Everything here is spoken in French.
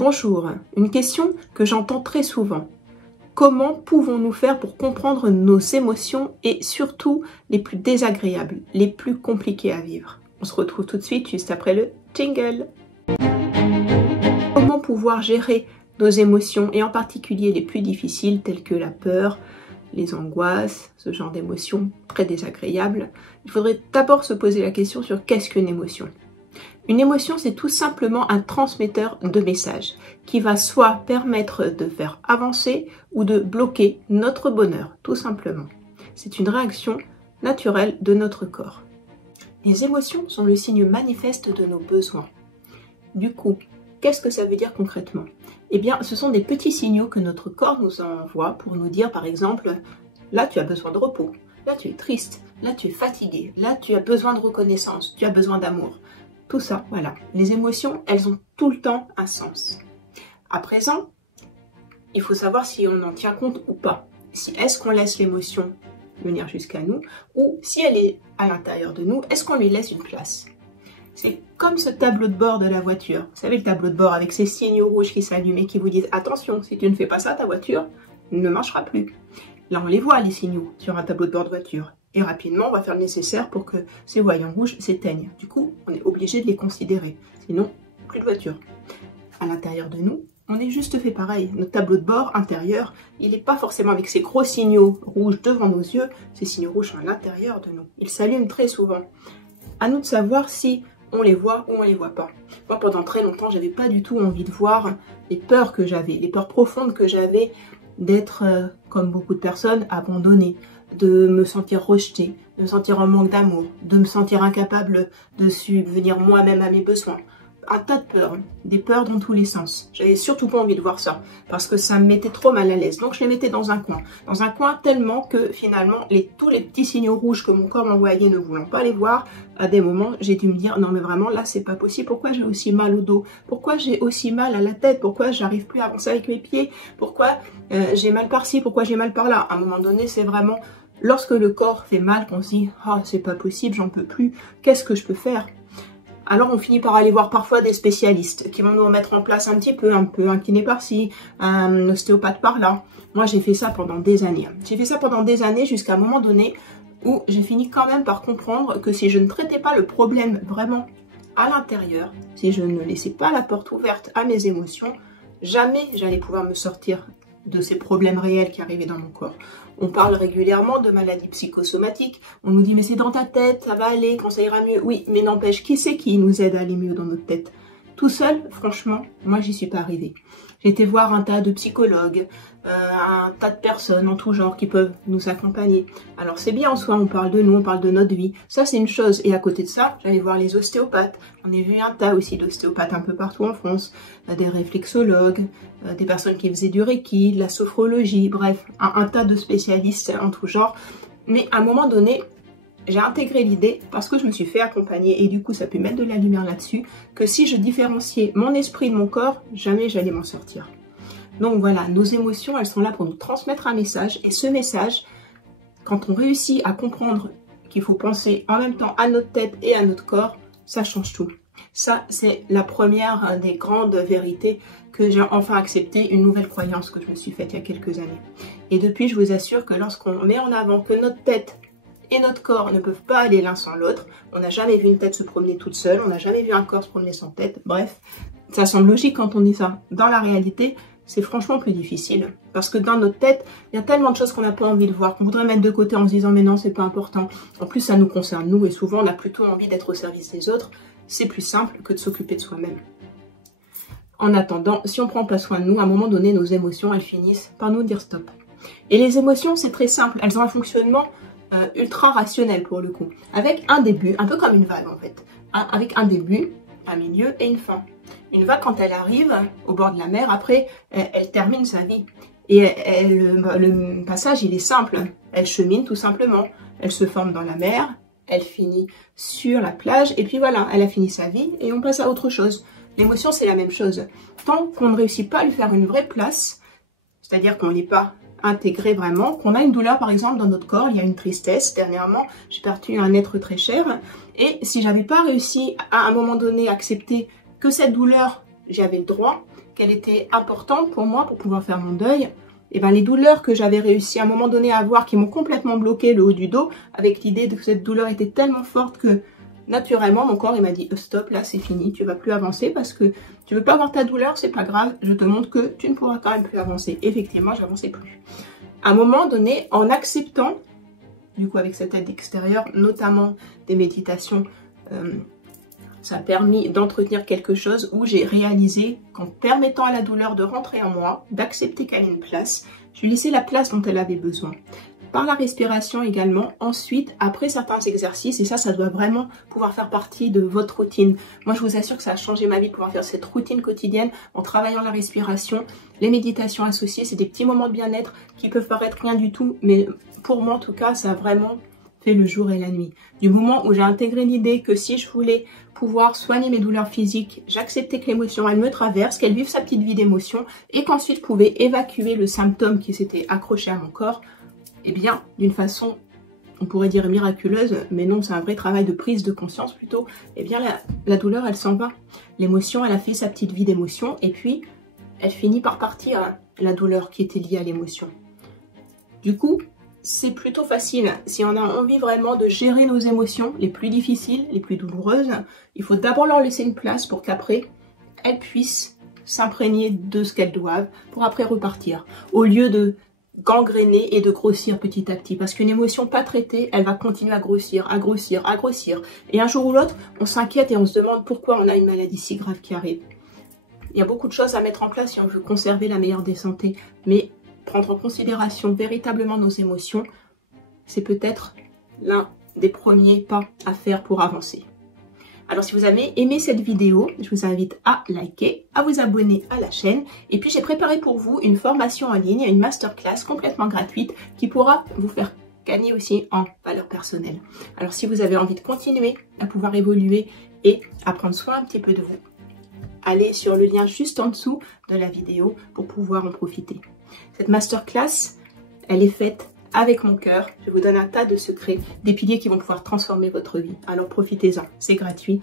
Bonjour, une question que j'entends très souvent. Comment pouvons-nous faire pour comprendre nos émotions et surtout les plus désagréables, les plus compliquées à vivre? On se retrouve tout de suite juste après le jingle. Comment pouvoir gérer nos émotions et en particulier les plus difficiles telles que la peur, les angoisses, ce genre d'émotions très désagréables? Il faudrait d'abord se poser la question sur qu'est-ce qu'une émotion. Une émotion, c'est tout simplement un transmetteur de messages qui va soit permettre de faire avancer ou de bloquer notre bonheur, tout simplement. C'est une réaction naturelle de notre corps. Les émotions sont le signe manifeste de nos besoins. Du coup, qu'est-ce que ça veut dire concrètement? Eh bien, ce sont des petits signaux que notre corps nous envoie pour nous dire, par exemple, là tu as besoin de repos, là tu es triste, là tu es fatigué, là tu as besoin de reconnaissance, tu as besoin d'amour. Tout ça, voilà. Les émotions, elles ont tout le temps un sens. À présent, il faut savoir si on en tient compte ou pas. Est-ce qu'on laisse l'émotion venir jusqu'à nous ou si elle est à l'intérieur de nous, est-ce qu'on lui laisse une place? C'est comme ce tableau de bord de la voiture. Vous savez, le tableau de bord avec ces signaux rouges qui s'allument et qui vous disent « Attention, si tu ne fais pas ça, ta voiture ne marchera plus ». Là, on les voit, les signaux, sur un tableau de bord de voiture. Et rapidement, on va faire le nécessaire pour que ces voyants rouges s'éteignent. Du coup, on est obligé de les considérer. Sinon, plus de voiture. À l'intérieur de nous, on est juste fait pareil. Notre tableau de bord intérieur, il n'est pas forcément avec ces gros signaux rouges devant nos yeux. Ces signaux rouges sont à l'intérieur de nous. Ils s'allument très souvent. À nous de savoir si on les voit ou on les voit pas. Moi, pendant très longtemps, j'avais pas du tout envie de voir les peurs que j'avais, les peurs profondes que j'avais d'être, comme beaucoup de personnes, abandonnée, de me sentir rejetée, de me sentir en manque d'amour, de me sentir incapable de subvenir moi-même à mes besoins. Un tas de peurs, des peurs dans tous les sens. J'avais surtout pas envie de voir ça, parce que ça me mettait trop mal à l'aise. Donc je les mettais dans un coin tellement que finalement, tous les petits signaux rouges que mon corps m'envoyait ne voulant pas les voir, à des moments, j'ai dû me dire, non mais vraiment, là c'est pas possible, pourquoi j'ai aussi mal au dos? Pourquoi j'ai aussi mal à la tête? Pourquoi j'arrive plus à avancer avec mes pieds? Pourquoi j'ai mal par-ci? Pourquoi j'ai mal par-là? À un moment donné, c'est vraiment, lorsque le corps fait mal, qu'on se dit, oh c'est pas possible, j'en peux plus, qu'est-ce que je peux faire? Alors on finit par aller voir parfois des spécialistes qui vont nous mettre en place un peu un kiné par-ci, un ostéopathe par-là. Moi j'ai fait ça pendant des années. J'ai fait ça pendant des années jusqu'à un moment donné où j'ai fini quand même par comprendre que si je ne traitais pas le problème vraiment à l'intérieur, si je ne laissais pas la porte ouverte à mes émotions, jamais j'allais pouvoir me sortir de ces problèmes réels qui arrivaient dans mon corps. On parle régulièrement de maladies psychosomatiques. On nous dit, mais c'est dans ta tête, ça va aller, quand ça ira mieux. Oui, mais n'empêche, qui c'est qui nous aide à aller mieux dans notre tête? Tout seul, franchement, moi, j'y suis pas arrivée. J'ai été voir un tas de psychologues, un tas de personnes en tout genre qui peuvent nous accompagner. Alors c'est bien en soi, on parle de nous, on parle de notre vie. Ça, c'est une chose. Et à côté de ça, j'allais voir les ostéopathes. On a vu un tas aussi d'ostéopathes un peu partout en France. Des réflexologues, des personnes qui faisaient du reiki, de la sophrologie, bref, un tas de spécialistes en tout genre. Mais à un moment donné, j'ai intégré l'idée, parce que je me suis fait accompagner, et du coup ça peut mettre de la lumière là-dessus, que si je différenciais mon esprit de mon corps, jamais j'allais m'en sortir. Donc voilà, nos émotions, elles sont là pour nous transmettre un message, et ce message, quand on réussit à comprendre qu'il faut penser en même temps à notre tête et à notre corps, ça change tout. Ça, c'est la première des grandes vérités que j'ai enfin accepté, une nouvelle croyance que je me suis faite il y a quelques années. Et depuis, je vous assure que lorsqu'on met en avant que notre tête et notre corps ne peuvent pas aller l'un sans l'autre. On n'a jamais vu une tête se promener toute seule, on n'a jamais vu un corps se promener sans tête. Bref, ça semble logique quand on dit ça. Dans la réalité, c'est franchement plus difficile. Parce que dans notre tête, il y a tellement de choses qu'on n'a pas envie de voir, qu'on voudrait mettre de côté en se disant mais non, c'est pas important. En plus, ça nous concerne nous et souvent on a plutôt envie d'être au service des autres. C'est plus simple que de s'occuper de soi-même. En attendant, si on prend pas soin de nous, à un moment donné, nos émotions, elles finissent par nous dire stop. Et les émotions, c'est très simple. Elles ont un fonctionnement ultra rationnel pour le coup, avec un début, un peu comme une vague en fait, avec un début, un milieu et une fin. Une vague, quand elle arrive au bord de la mer, après, elle termine sa vie. Et le passage, il est simple. Elle chemine tout simplement. Elle se forme dans la mer, elle finit sur la plage, et puis voilà, elle a fini sa vie et on passe à autre chose. L'émotion, c'est la même chose. Tant qu'on ne réussit pas à lui faire une vraie place, c'est-à-dire qu'on n'est pas intégré vraiment, qu'on a une douleur par exemple dans notre corps, il y a une tristesse. Dernièrement, j'ai perdu un être très cher et si j'avais pas réussi à un moment donné à accepter que cette douleur, j'avais le droit, qu'elle était importante pour moi pour pouvoir faire mon deuil, et ben les douleurs que j'avais réussi à un moment donné à avoir qui m'ont complètement bloqué le haut du dos, avec l'idée que cette douleur était tellement forte que naturellement mon corps il m'a dit stop, là c'est fini, tu vas plus avancer parce que tu veux pas avoir ta douleur, c'est pas grave, je te montre que tu ne pourras quand même plus avancer. Effectivement, j'avançais plus. À un moment donné, en acceptant, du coup avec cette aide extérieure, notamment des méditations, ça a permis d'entretenir quelque chose où j'ai réalisé qu'en permettant à la douleur de rentrer en moi, d'accepter qu'elle ait une place, je lui laissais la place dont elle avait besoin. Par la respiration également, ensuite, après certains exercices, et ça doit vraiment pouvoir faire partie de votre routine. Moi, je vous assure que ça a changé ma vie de pouvoir faire cette routine quotidienne en travaillant la respiration. Les méditations associées, c'est des petits moments de bien-être qui peuvent paraître rien du tout, mais pour moi, en tout cas, ça a vraiment fait le jour et la nuit. Du moment où j'ai intégré l'idée que si je voulais pouvoir soigner mes douleurs physiques, j'acceptais que l'émotion, elle me traverse, qu'elle vive sa petite vie d'émotion, et qu'ensuite je pouvais évacuer le symptôme qui s'était accroché à mon corps, eh bien, d'une façon, on pourrait dire miraculeuse, mais non, c'est un vrai travail de prise de conscience plutôt, eh bien, la douleur, elle s'en va. L'émotion, elle a fait sa petite vie d'émotion, et puis, elle finit par partir, la douleur qui était liée à l'émotion. Du coup, c'est plutôt facile. Si on a envie vraiment de gérer nos émotions les plus difficiles, les plus douloureuses, il faut d'abord leur laisser une place pour qu'après, elles puissent s'imprégner de ce qu'elles doivent, pour après repartir, au lieu de gangréner et de grossir petit à petit, parce qu'une émotion pas traitée, elle va continuer à grossir, à grossir, à grossir, et un jour ou l'autre, on s'inquiète et on se demande pourquoi on a une maladie si grave qui arrive. Il y a beaucoup de choses à mettre en place si on veut conserver la meilleure des santé, mais prendre en considération véritablement nos émotions, c'est peut-être l'un des premiers pas à faire pour avancer. Alors si vous avez aimé cette vidéo, je vous invite à liker, à vous abonner à la chaîne. Et puis j'ai préparé pour vous une formation en ligne, une masterclass complètement gratuite qui pourra vous faire gagner aussi en valeur personnelle. Alors si vous avez envie de continuer à pouvoir évoluer et à prendre soin un petit peu de vous, allez sur le lien juste en dessous de la vidéo pour pouvoir en profiter. Cette masterclass, elle est faite avec mon cœur. Je vous donne un tas de secrets, des piliers qui vont pouvoir transformer votre vie. Alors profitez-en, c'est gratuit.